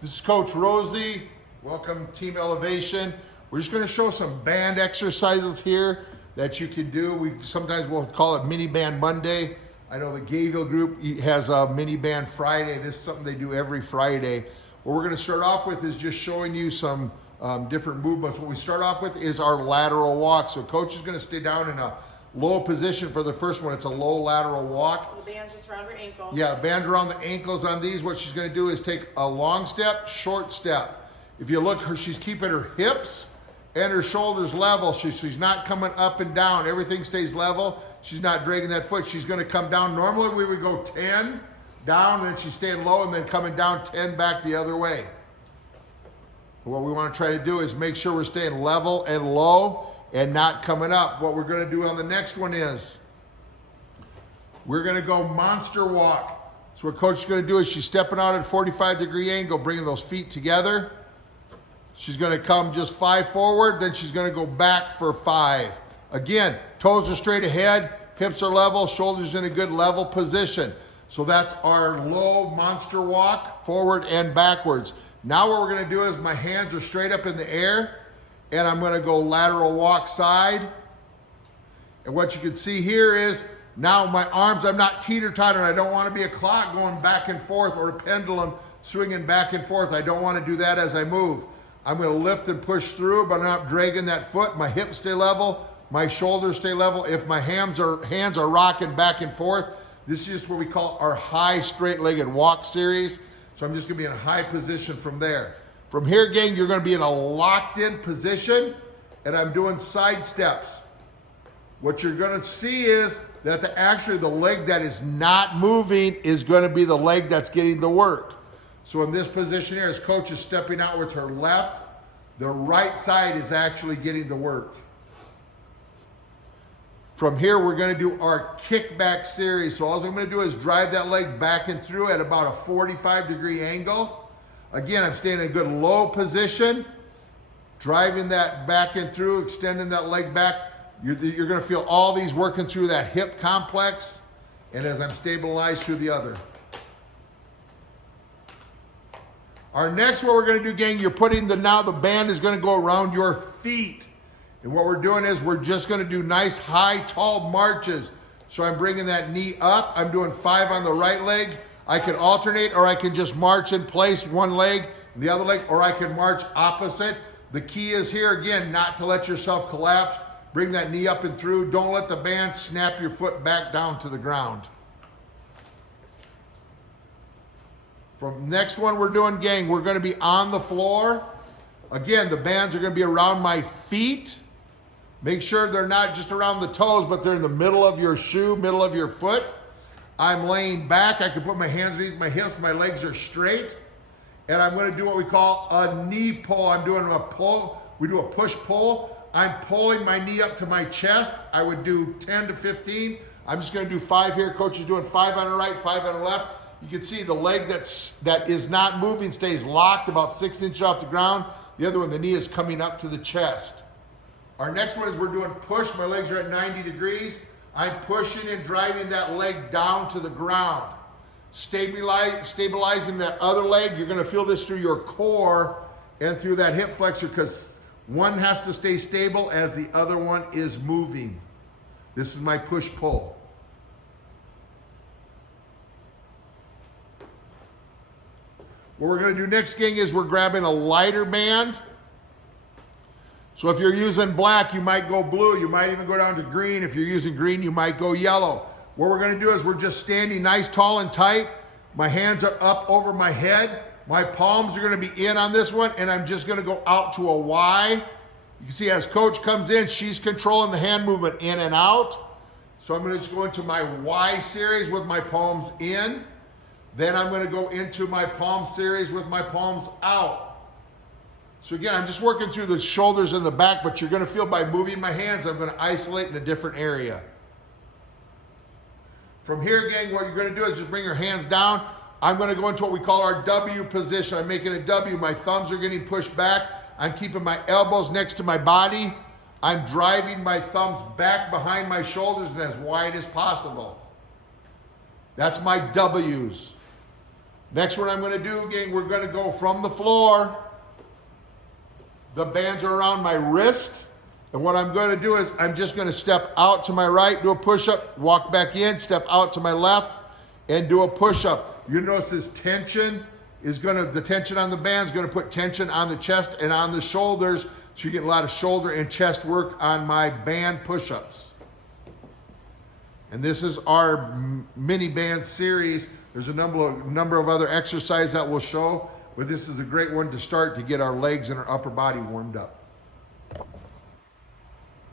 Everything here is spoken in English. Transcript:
This is Coach Rozy. Welcome Team Elevation. We're just going to show some band exercises here that you can do. We sometimes will call it mini band Monday. I know the Gayville group has a mini band Friday. This is something they do every Friday. What we're going to start off with is just showing you some different movements. What we start off with is our lateral walk. So coach is going to stay down in a low position for the first one. It's a low lateral walk. The band's just around her ankles. Yeah, bands around the ankles on these. What she's going to do is take a long step, short step. If you look, she's keeping her hips and her shoulders level. She's not coming up and down. Everything stays level. She's not dragging that foot. She's going to come down. Normally we would go 10 down, and then she's staying low and then coming down 10 back the other way. What we want to try to do is make sure we're staying level and low and not coming up. What we're going to do on the next one is we're going to go monster walk. So what coach is going to do is she's stepping out at a 45-degree angle, bringing those feet together. She's going to come just 5 forward, then she's going to go back for 5. Again, toes are straight ahead, hips are level, shoulders in a good level position. So that's our low monster walk, forward and backwards. Now what we're going to do is my hands are straight up in the air, and I'm going to go lateral walk side. And what you can see here is now my arms, I'm not teeter-tottering. I don't want to be a clock going back and forth or a pendulum swinging back and forth. I don't want to do that as I move. I'm going to lift and push through, but I'm not dragging that foot. My hips stay level. My shoulders stay level. If my hands are rocking back and forth, this is just what we call our high straight-legged walk series. So I'm just going to be in a high position from there. From here, gang, you're going to be in a locked-in position, and I'm doing side steps. What you're going to see is that actually the leg that is not moving is going to be the leg that's getting the work. So in this position here, as coach is stepping out with her left, the right side is actually getting the work. From here, we're going to do our kickback series. So all I'm going to do is drive that leg back and through at about a 45-degree angle. Again, I'm staying in a good low position, driving that back and through, extending that leg back. You're going to feel all these working through that hip complex, and as I'm stabilized through the other. Our next, what we're going to do, gang, you're putting now the band is going to go around your feet. And what we're doing is we're just going to do nice, high, tall marches. So I'm bringing that knee up. I'm doing 5 on the right leg. I can alternate, or I can just march in place, one leg, the other leg, or I can march opposite. The key is here, again, not to let yourself collapse. Bring that knee up and through. Don't let the band snap your foot back down to the ground. From next one we're doing, gang, we're going to be on the floor. Again, the bands are going to be around my feet. Make sure they're not just around the toes, but they're in the middle of your shoe, middle of your foot. I'm laying back. I can put my hands underneath my hips. My legs are straight. And I'm going to do what we call a knee pull. I'm doing a pull. We do a push-pull. I'm pulling my knee up to my chest. I would do 10 to 15. I'm just going to do 5 here. Coach is doing 5 on the right, 5 on the left. You can see the leg that is not moving stays locked about 6 inches off the ground. The other one, the knee is coming up to the chest. Our next one is we're doing push. My legs are at 90 degrees. I'm pushing and driving that leg down to the ground. Stabilizing that other leg. You're going to feel this through your core and through that hip flexor, because one has to stay stable as the other one is moving. This is my push-pull. What we're going to do next, gang, is we're grabbing a lighter band. So if you're using black, you might go blue. You might even go down to green. If you're using green, you might go yellow. What we're going to do is we're just standing nice, tall, and tight. My hands are up over my head. My palms are going to be in on this one, and I'm just going to go out to a Y. You can see as coach comes in, she's controlling the hand movement in and out. So I'm going to just go into my Y series with my palms in. Then I'm going to go into my palm series with my palms out. So again, I'm just working through the shoulders and the back, but you're going to feel by moving my hands, I'm going to isolate in a different area. From here, gang, what you're going to do is just bring your hands down. I'm going to go into what we call our W position. I'm making a W. My thumbs are getting pushed back. I'm keeping my elbows next to my body. I'm driving my thumbs back behind my shoulders and as wide as possible. That's my W's. Next one I'm gonna do, gang, we're gonna go from the floor. The bands are around my wrist. And what I'm gonna do is I'm just gonna step out to my right, do a push-up, walk back in, step out to my left, and do a push-up. You notice this tension is the tension on the band is gonna put tension on the chest and on the shoulders, so you get a lot of shoulder and chest work on my band push-ups. And this is our mini band series. There's a number of other exercises that we'll show, but this is a great one to start to get our legs and our upper body warmed up.